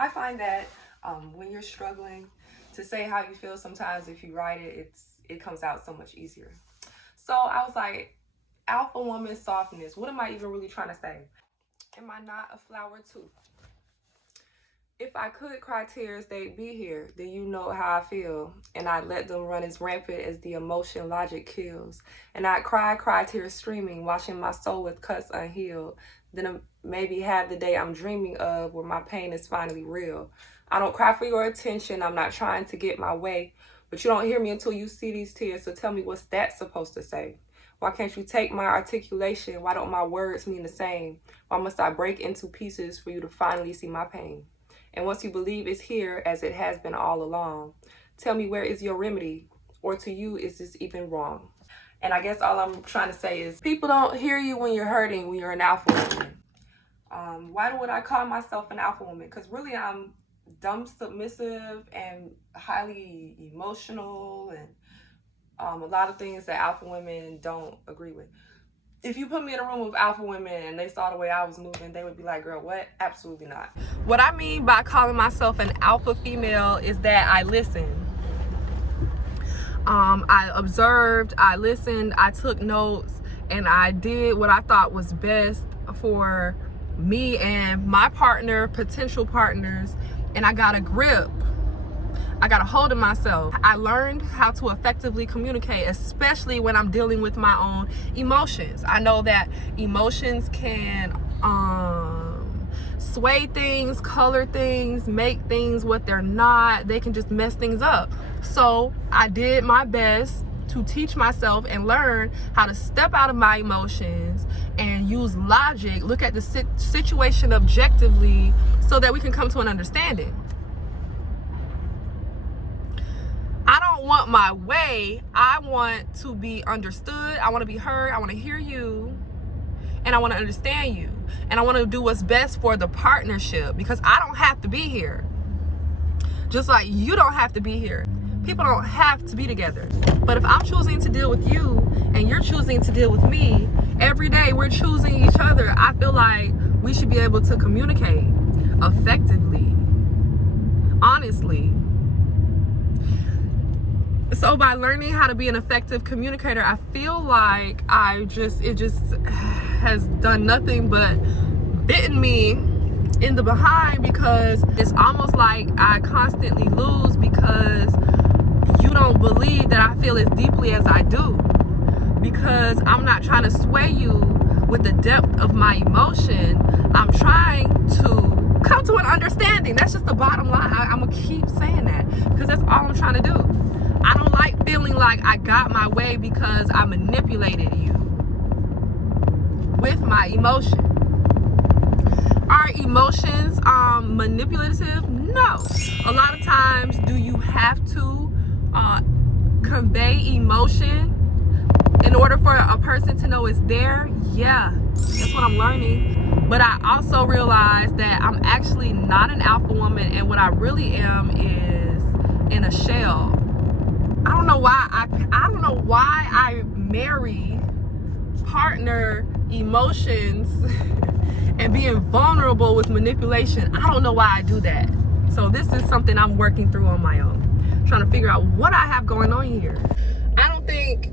I find that when you're struggling to say how you feel, sometimes if you write it, it comes out so much easier. So I was like, alpha woman softness. What am I even really trying to say? Am I not a flower too? If I could cry tears, they'd be here. Then you know how I feel. And I'd let them run as rampant as the emotion logic kills. And I'd cry tears streaming, washing my soul with cuts unhealed. Then maybe have the day I'm dreaming of where my pain is finally real. I don't cry for your attention. I'm not trying to get my way. But you don't hear me until you see these tears. So tell me, what's that supposed to say? Why can't you take my articulation? Why don't my words mean the same? Why must I break into pieces for you to finally see my pain? And once you believe it's here, as it has been all along, tell me, where is your remedy? Or to you, is this even wrong? And I guess all I'm trying to say is, people don't hear you when you're hurting, when you're an alpha woman. Why would I call myself an alpha woman? Because really I'm dumb, submissive, and highly emotional, and a lot of things that alpha women don't agree with. If you put me in a room with alpha women and they saw the way I was moving, they would be like, girl, what? Absolutely not. What I mean by calling myself an alpha female is that I listen. I observed, I listened, I took notes, and I did what I thought was best for me and my partner, potential partners, and I got a grip. I got a hold of myself. I learned how to effectively communicate, especially when I'm dealing with my own emotions. I know that emotions can sway things, color things, make things what they're not. They can just mess things up. So I did my best to teach myself and learn how to step out of my emotions and use logic, look at the situation objectively so that we can come to an understanding. I don't want my way. I want to be understood. I want to be heard. I want to hear you. And I want to understand you. And I want to do what's best for the partnership, because I don't have to be here. Just like you don't have to be here. People don't have to be together. But if I'm choosing to deal with you and you're choosing to deal with me, every day we're choosing each other. I feel like we should be able to communicate effectively, honestly. So by learning how to be an effective communicator, I feel like it just has done nothing but bitten me in the behind, because it's almost like I constantly lose because you don't believe that I feel as deeply as I do, because I'm not trying to sway you with the depth of my emotion. I'm trying to come to an understanding. That's just the bottom line. I'm gonna keep saying that because that's all I'm trying to do. I don't like feeling like I got my way because I manipulated you with my emotion. Are emotions manipulative? No. A lot of times, do you have to convey emotion in order for a person to know it's there? Yeah, that's what I'm learning. But I also realized that I'm actually not an alpha woman, and what I really am is in a shell. I don't know why I marry partner emotions and being vulnerable with manipulation. I don't know why I do that. So this is something I'm working through on my own, trying to figure out what I have going on here. I don't think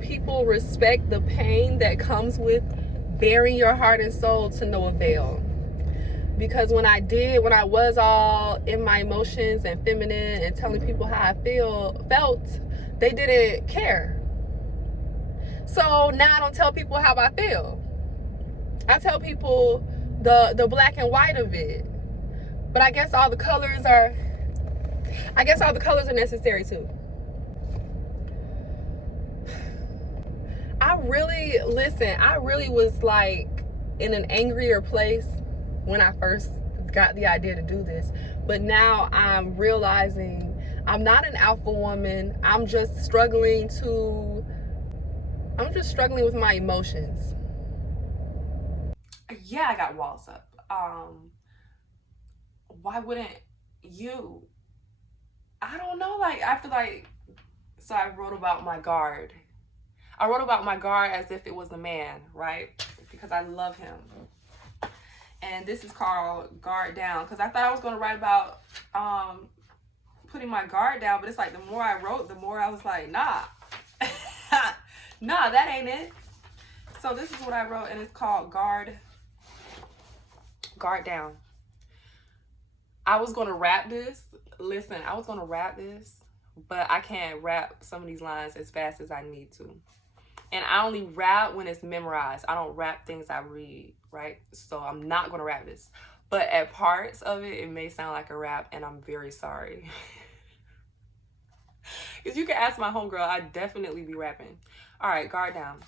people respect the pain that comes with bearing your heart and soul to no avail. Because when I was all in my emotions and feminine and telling people how I felt, they didn't care. So now I don't tell people how I feel. I tell people the black and white of it. But I guess all the colors are necessary too. I really was like in an angrier place when I first got the idea to do this. But now I'm realizing I'm not an alpha woman. I'm just struggling with my emotions. Yeah, I got walls up. Why wouldn't you? I don't know, so I wrote about my guard. I wrote about my guard as if it was a man, right? Because I love him. And this is called Guard Down, because I thought I was going to write about putting my guard down, but it's like the more I wrote, the more I was like, nah. Nah, that ain't it. So this is what I wrote, and it's called Guard Down. I was going to rap this. Listen, I was going to rap this, but I can't rap some of these lines as fast as I need to. And I only rap when it's memorized. I don't rap things I read, right? So I'm not going to rap this. But at parts of it, it may sound like a rap, and I'm very sorry. Because you can ask my homegirl, I'd definitely be rapping. All right, Guard Down.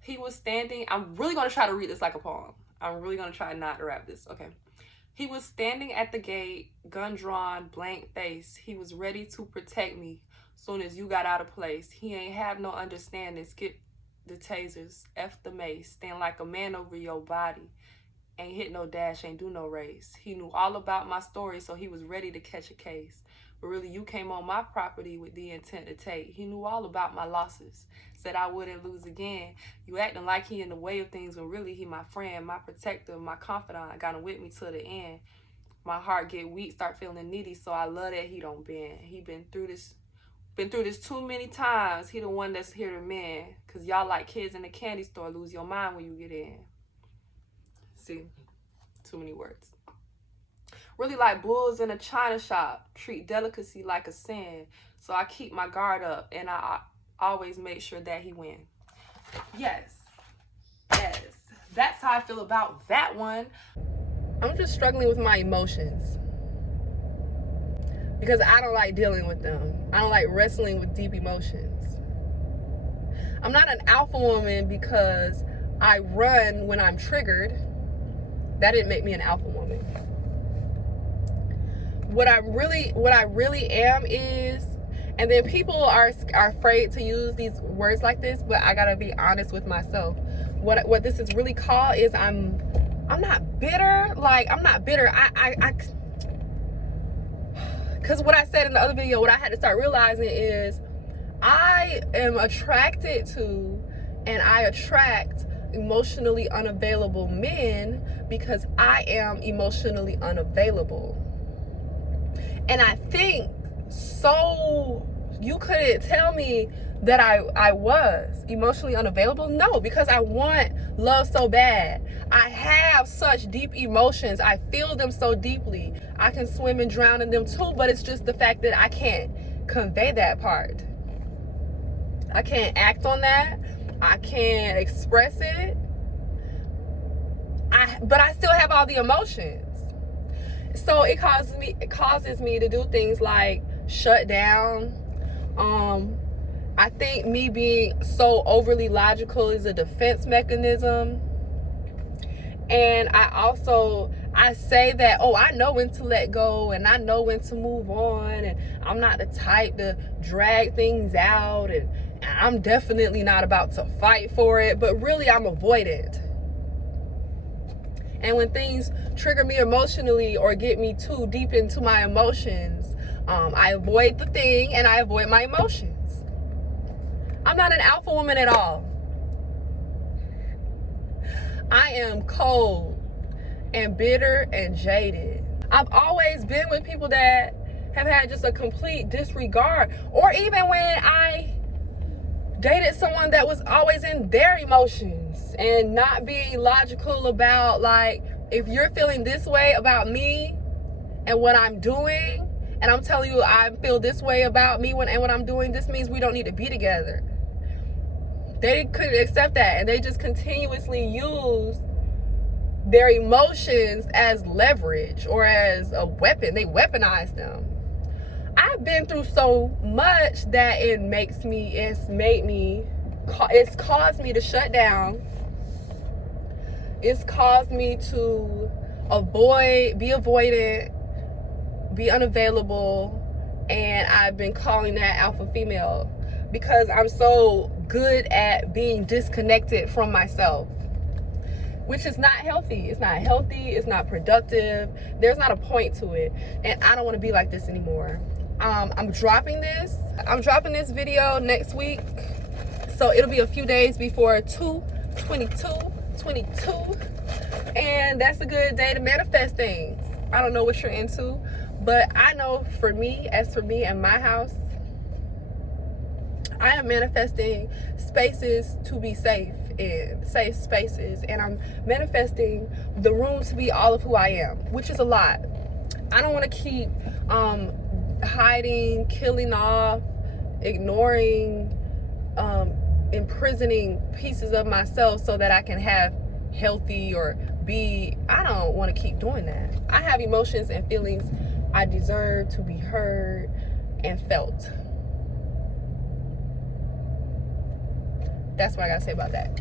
He was standing. I'm really going to try to read this like a poem. I'm really going to try not to rap this. Okay. He was standing at the gate, gun drawn, blank face. He was ready to protect me soon as you got out of place. He ain't have no understanding. Skip the tasers, F the mace. Stand like a man over your body. Ain't hit no dash, ain't do no race. He knew all about my story, so he was ready to catch a case. But really, you came on my property with the intent to take. He knew all about my losses. Said I wouldn't lose again. You acting like he in the way of things when really he my friend, my protector, my confidant. Got him with me till the end. My heart get weak, start feeling needy, so I love that he don't bend. He been through this too many times. He the one that's here to mend. Cause y'all like kids in the candy store, lose your mind when you get in. See, too many words. Really like bulls in a china shop. Treat delicacy like a sin. So I keep my guard up and I always make sure that he win. Yes. Yes. That's how I feel about that one. I'm just struggling with my emotions. Because I don't like dealing with them. I don't like wrestling with deep emotions. I'm not an alpha woman because I run when I'm triggered. That didn't make me an alpha woman. What I really am is, and then people are afraid to use these words like this, but I gotta be honest with myself. What this is really called is I'm not bitter. Like, I'm not bitter. Because what I said in the other video, what I had to start realizing is I am attracted to and I attract emotionally unavailable men because I am emotionally unavailable. And I think so you couldn't tell me that I was emotionally unavailable. No, because I want love so bad. I have such deep emotions. I feel them so deeply. I can swim and drown in them too, but it's just the fact that I can't convey that part. I can't act on that. I can't express it. But I still have all the emotions. So it causes me to do things like shut down. I think me being so overly logical is a defense mechanism. And I say that, oh, I know when to let go and I know when to move on, and I'm not the type to drag things out, and I'm definitely not about to fight for it, but really I'm avoidant. And when things trigger me emotionally or get me too deep into my emotions, I avoid the thing and I avoid my emotions. I'm not an alpha woman at all. I am cold and bitter and jaded. I've always been with people that have had just a complete disregard, or even when I dated someone that was always in their emotions and not being logical about, like, if you're feeling this way about me and what I'm doing, and I'm telling you I feel this way about me and what I'm doing, this means we don't need to be together. They couldn't accept that, and they just continuously use their emotions as leverage or as a weapon. They weaponize them. I've been through so much that it's caused me to shut down. It's caused me to be avoidant, be unavailable, and I've been calling that alpha female because I'm so good at being disconnected from myself, which is not healthy. It's not healthy. It's not productive. There's not a point to it, and I don't want to be like this anymore. I'm dropping this video next week, so it'll be a few days before 2/22/22. And that's a good day to manifest things. I don't know what you're into, but I know for me, as for me and my house, I am manifesting spaces to be safe in, safe spaces, and I'm manifesting the room to be all of who I am, which is a lot. I don't want to keep hiding, killing off, ignoring, imprisoning pieces of myself so that I can have healthy or be, I don't want to keep doing that. I have emotions and feelings. I deserve to be heard and felt. That's what I gotta say about that.